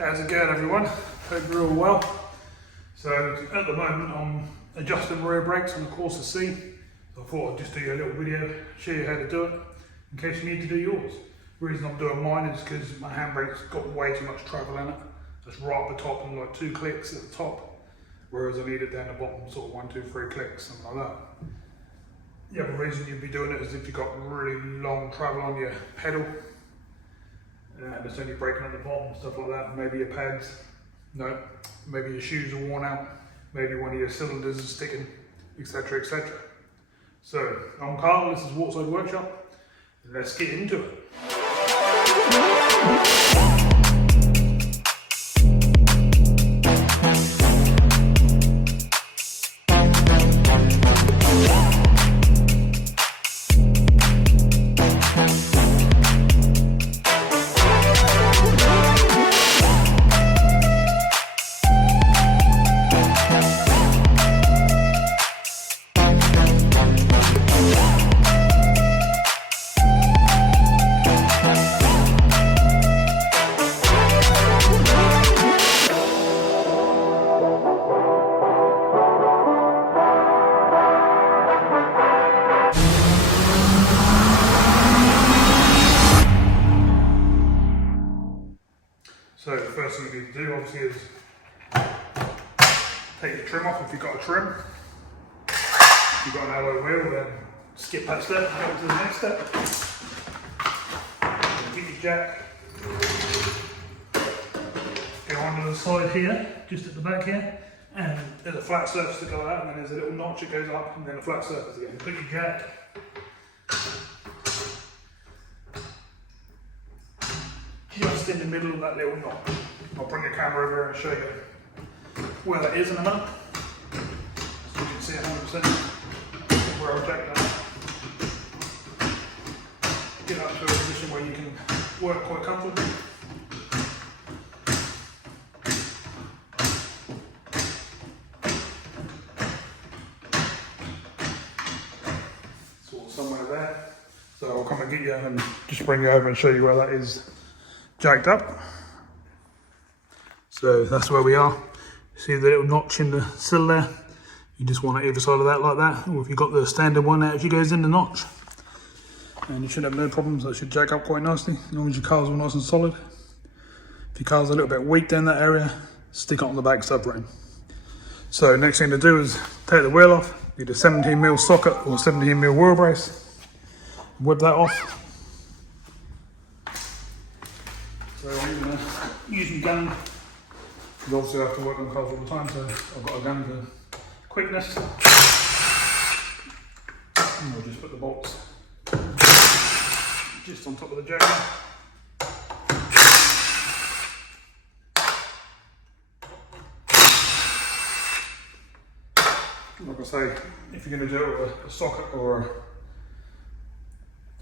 How's it going, everyone? Hope you're all well. So at the moment I'm adjusting rear brakes on the Corsa C. So I thought I'd just do you a little video, show you how to do it in case you need to do yours. The reason I'm doing mine is because my handbrake's got way too much travel in it. It's right at the top and like 2 clicks at the top, whereas I need it down the bottom, sort of 1, 2, 3 clicks, something like that. The other reason you'd be doing it is if you've got really long travel on your pedal and it's only breaking at the bottom, stuff like that. Maybe your pads, no, maybe your shoes are worn out, maybe one of your cylinders is sticking, etc, etc. So I'm Carl, this is Waterside Workshop, let's get into it. So the first thing you need to do obviously is take the trim off if you've got a trim. If you've got an alloy wheel, then skip that step, go to the next step. Get your jack, go onto the side here, just at the back here, and there's a flat surface that goes out, and then there's a little notch that goes up, and then a flat surface again. Put your jack just in the middle of that little knot. I'll bring the camera over and show you where that is in a minute. So you can see 100% where I'll jack that. Get up to a position where you can work quite comfortably. Sort of somewhere there. So I'll come and get you and just bring you over and show you where that is jacked up. So that's where we are. See the little notch in the sill there? You just want it either side of that like that, or if you've got the standard one that actually goes in the notch. And you should have no problems, that should jack up quite nicely, as long as your car's all nice and solid. If your car's a little bit weak down that area, stick it on the back subframe. So next thing to do is take the wheel off, get a 17mm socket or 17mm wheel brace, whip that off. So I'm going to use my gun, because obviously I have to work on cars all the time, so I've got a gun for quickness. And I'll just put the bolts just on top of the jack. Like I say, if you're going to do it with a socket or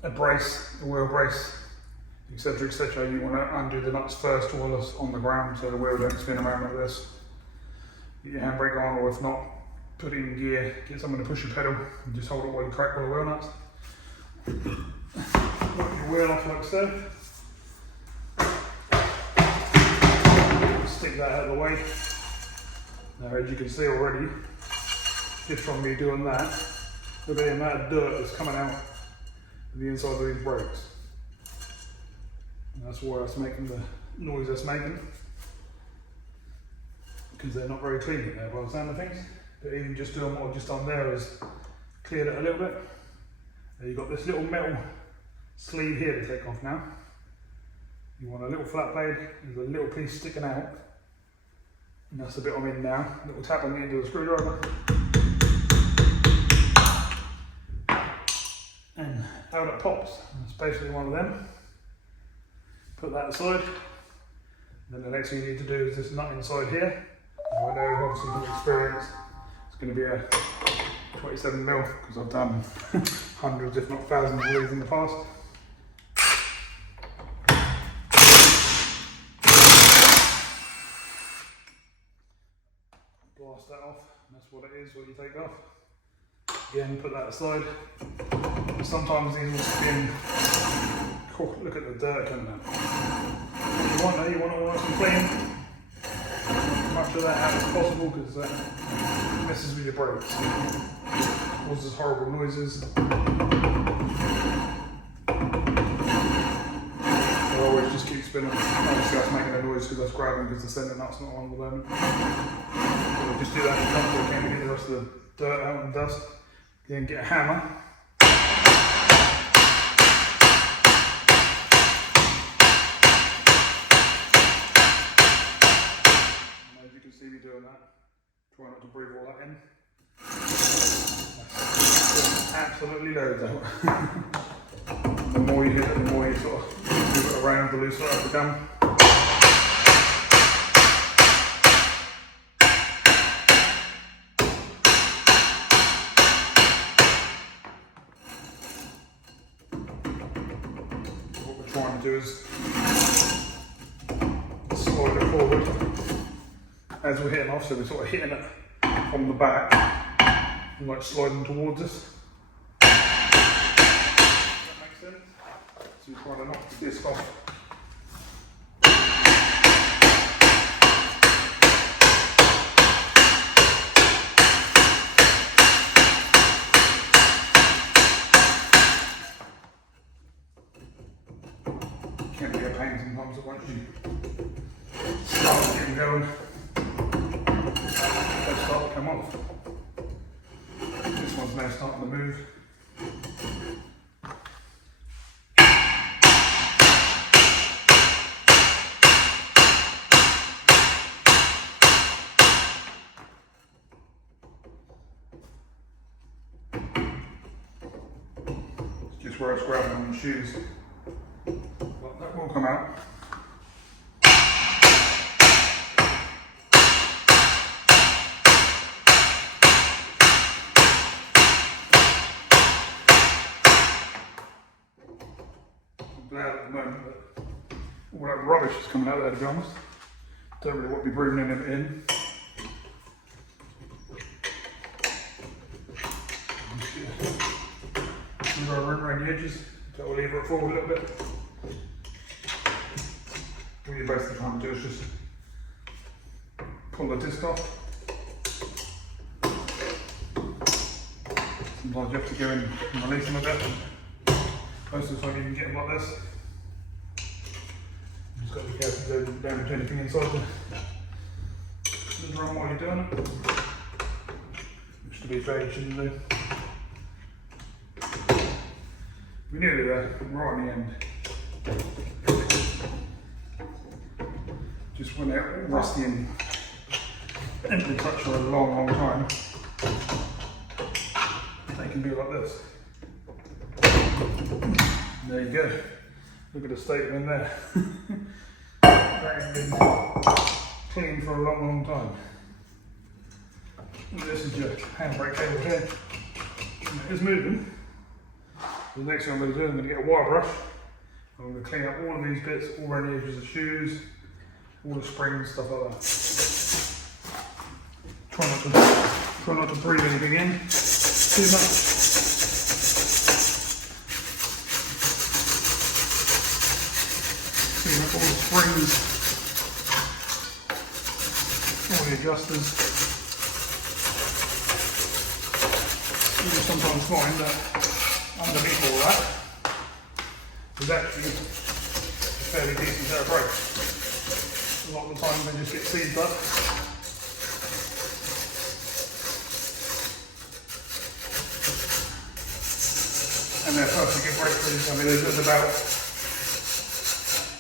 a brace, a wheel brace, etc, etc, you want to undo the nuts first while it's on the ground so the wheel don't spin around like this. Get your handbrake on, or if not, put it in gear, get someone to push your pedal and just hold it while you crack all the wheel nuts. Knock your wheel off like so. Stick that out of the way. Now as you can see already, just from me doing that, look at the amount of dirt that's coming out of the inside of these brakes. And that's why it's making the noise it's making, because they're not very clean in there by the sound of things. But even just doing what I've just done there is cleared it a little bit. Now you've got this little metal sleeve here to take off now. You want a little flat blade, there's a little piece sticking out, and that's the bit I'm in now. A little tap on the end of the screwdriver, and out it pops. That's basically one of them. Put that aside. Then the next thing you need to do is this nut inside here. Now I know obviously from experience it's going to be a 27mm, because I've done hundreds if not thousands of these in the past. Blast that off, and that's what it is, what you take off. Again, put that aside. Sometimes these will spin. Oh, look at the dirt coming out. You want it all nice and clean. of that out as possible because it messes with your brakes. Causes horrible noises. I always just keep spinning. Obviously that's making a noise because that's grabbing because the centre nut's not on at the moment. So just do that in a comfortable can to get the rest of the dirt out and dust. Then get a hammer. And as you can see me doing that, try not to breathe all that in. Absolutely loads out. The more you hit it, the more you sort of move it around, the looser it becomes. What we're trying to do is slide it forward as we're hitting off, so we're sort of hitting it from the back and like sliding towards us. Does that make sense? So we're trying to knock the disc off. Can be a pain sometimes once you start getting going, they start to come off. This one's now starting to move. It's just where it's grabbing on the shoes. But that will come out. I'm glad at the moment that all that rubbish is coming out there, to be honest. Don't really want to be breathing it in. Move our room around the edges, so we'll lever it forward a little bit. What you're basically trying to do is just pull the disc off. Sometimes you have to go in and release them a bit. Most of the time you can get them like this. You just got to be careful so you don't damage anything inside the drum while you're doing it. Which to be fair you shouldn't do. We're nearly there, right on the end. Just when they're rusty and empty clutch for a long, long time, they can be like this. There you go. Look at the state of them there. They haven't been clean for a long, long time. And this is your handbrake cable here. And it is moving. The next thing I'm going to do, I'm going to get a wire brush. I'm going to clean up all of these bits, all around the edges of the shoes, all the springs, stuff like that. Try not to breathe anything in too much. Clean up all the springs, all the adjusters. You can sometimes find that underneath all that is actually a fairly decent set of brakes. A lot of the time they just get seized up. And they're perfectly good brake fluids. I mean, there's about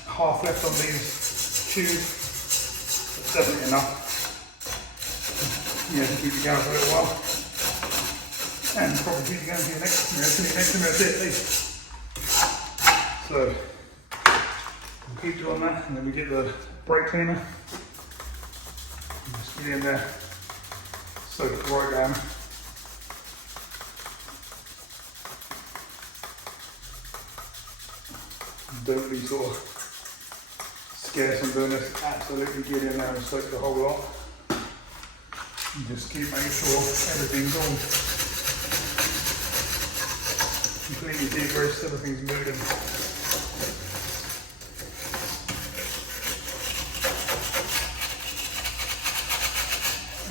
half left on these tubes. That's definitely enough. Yeah, to keep you going for a little while. And probably keep you going to your next, till your next MOT at least. So, we'll keep doing that, and then we get the brake cleaner. Just get in there, soak it right down. Don't be sort of scarce on doing this. Absolutely get in there and soak the whole lot. And just keep making sure everything's on. Completely degreased, everything's moving.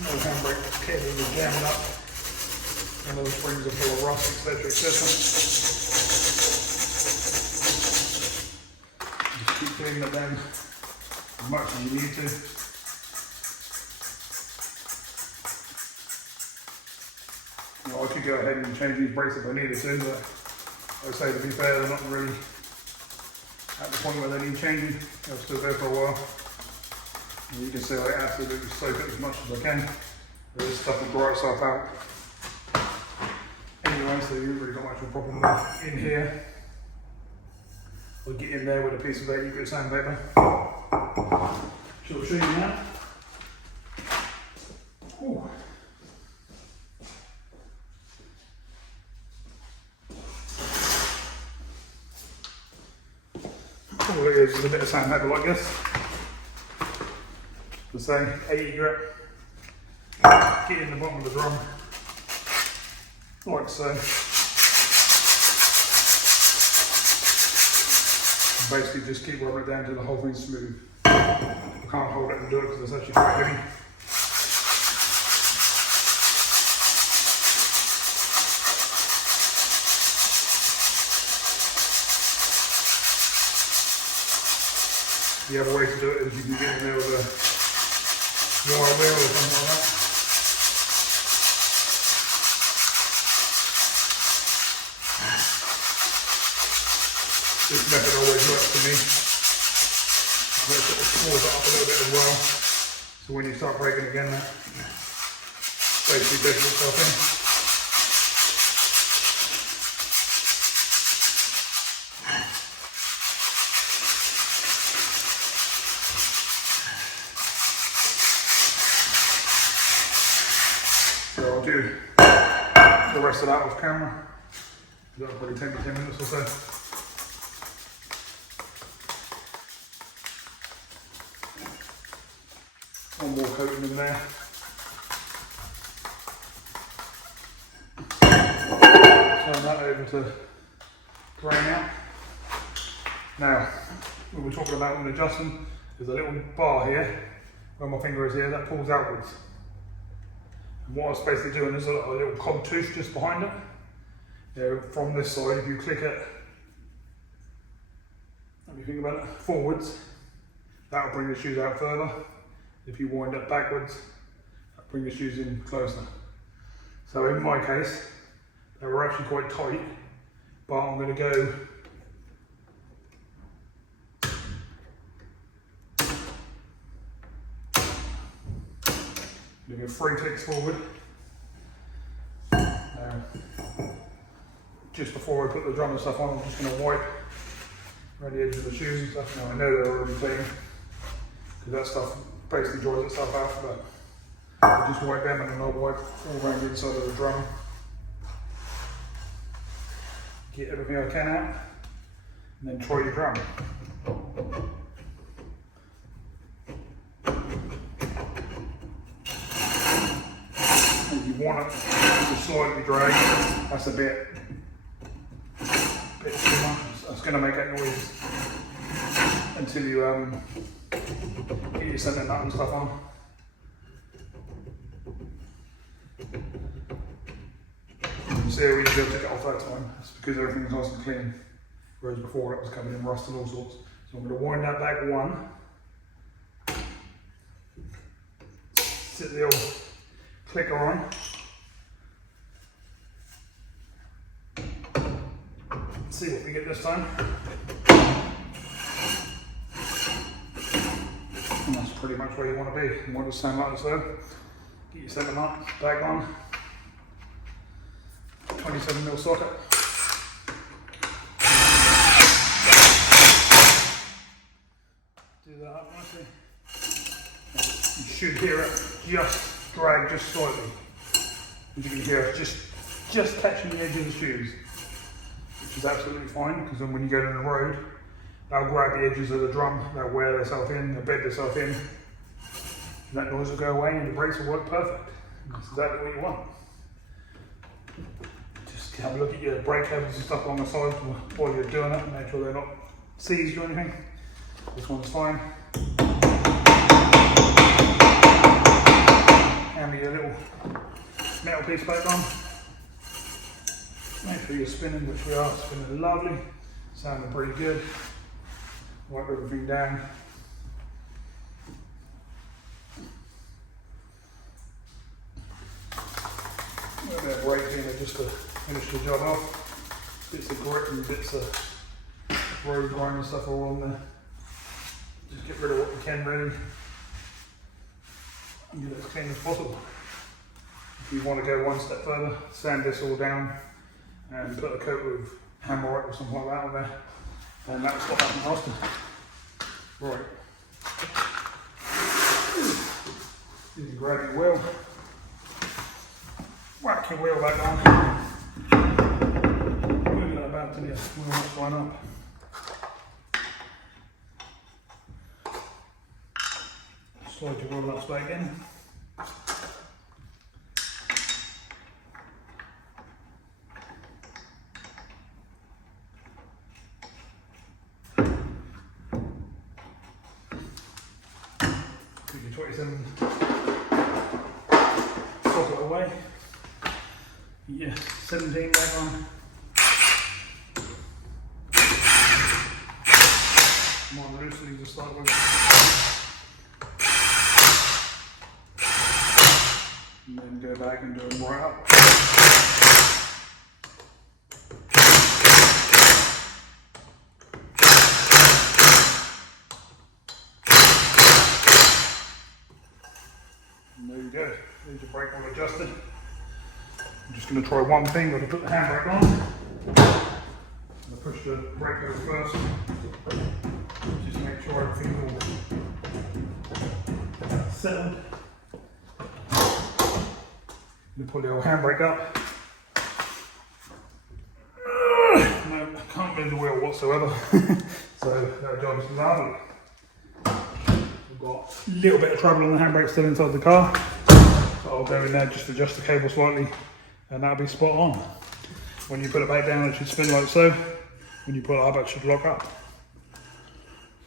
No handbrake cable is jammed up. One of the springs are full of rust, etc. etc. Just keep cleaning it down as much as you need to. You know, I could go ahead and change these brakes if I needed to, but I would say, to be fair, they're not really at the point where they need changing. They'll still go for a while. And you can see I absolutely soak it as much as I can. This stuff will dry itself out. Anyway, so you haven't really got much of a problem with in here. We'll get in there with a piece of 80 grit sandpaper. Shall I show you now? Ooh. All it is a bit of sandpaper like this. The same 80 grit. Get in the bottom of the drum, like so. And basically just keep rubbing it down till the whole thing's smooth. I can't hold it and do it because it's actually quite heavy. The other way to do it is you can get in there with a wire wheel or something like that. This method always works for me. It sort of pulls it up a little bit as well. So when you start braking again, that basically digs itself in. So I'll do the rest of that off camera. That'll probably take me 10 minutes or so. One more coating in there. Turn that over to drain out. Now, we were talking about when adjusting, there's a little bar here, where my finger is here, that pulls outwards. And what I was basically doing is a little cob tooth just behind it. You know, from this side, if you click it, let me think about it, forwards, that'll bring the shoes out further. If you wind up backwards, that'll bring the shoes in closer. So in my case, they were actually quite tight, but I'm going to go maybe 3 clicks forward. Now, just before I put the drum and stuff on, I'm just going to wipe around the edge of the shoes and stuff. Now I know they're already clean, because that stuff basically dries itself out, but I just wipe them and then I'll wipe all around the inside of the drum. Get everything I can out, and then try your drum. If you want it to slightly drag, that's a bit too much. That's going to make that noise until you get your center nut and stuff on. You see how easy I took it off that time? That's because everything's nice and clean, whereas before it was covered in rust and all sorts. So I'm going to wind that back one, sit the old clicker on, see what we get this time. And that's pretty much where you want to be. You want to stand like this though. Get your center nut back on. 27mm socket. Do that up nicely. You should hear it just drag just slightly. As you can hear, it's just catching the edge of the shoes, which is absolutely fine, because then when you go down the road, they'll grab the edges of the drum, they'll wear themselves in, they'll bed themselves in, and that noise will go away and the brakes will work perfect. And that's exactly what you want. Just have a look at your brake cables and stuff on the side while you're doing it, and make sure they're not seized or anything. This one's fine. Hammer piece back on. Make sure you're spinning, which we are, spinning lovely, sounding pretty good. Wipe everything down. A little bit of brake in there just to finish the job off. Bits of grit and bits of road grind and stuff all on there. Just get rid of what we can really and get it as clean as possible. If you want to go one step further, sand this all down and put a coat of handbrake or something like that on there, and that'll stop that from rusting. Right. You can grab your wheel, whack your wheel back on, move that about till your wheel must line up. Slide your wheel nuts back in. Take your 27 socket away. Yeah, 17 back on. More loosely to start with. And then go back and do it right up. And there you go. There's your brake all adjusted. I'm just going to try one thing. I'm going to put the handbrake on. I'm going to push the brake over first. Just make sure everything's all settled. You pull the old handbrake up. No, I can't move the wheel whatsoever. So that job is lovely. We've got a little bit of trouble on the handbrake still inside the car. So I'll go in there, just adjust the cable slightly, and that'll be spot on. When you put it back down, it should spin like so. When you pull it up, it should lock up.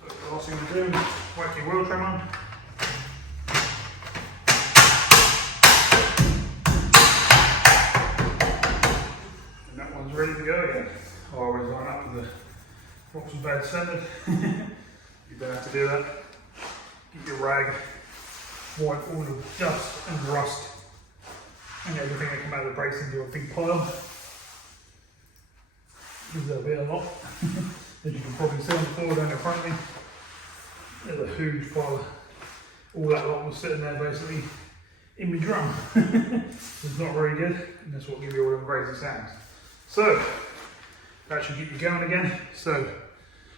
So the last thing to do is whack your wheel trim on. Ready to go again. I always line up with the Vauxhall bed centered. You don't have to do that. Get your rag, wipe all the dust and rust and everything that come out of the brakes into a big pile. Because there'll be a lot. As you can probably see on the floor down in front of me, there's a huge pile. All that lot was sitting there basically in my drum. It's not very good, and that's what gives you all them crazy sounds. So, that should get you going again. So,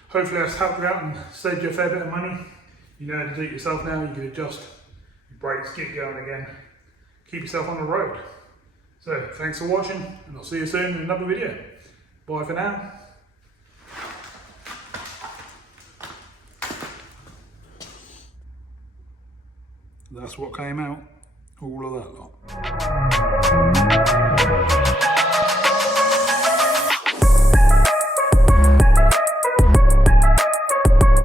hopefully that's helped you out and saved you a fair bit of money. You know how to do it yourself now. You can adjust your brakes, get going again. Keep yourself on the road. So, thanks for watching, and I'll see you soon in another video. Bye for now. That's what came out. All of that lot.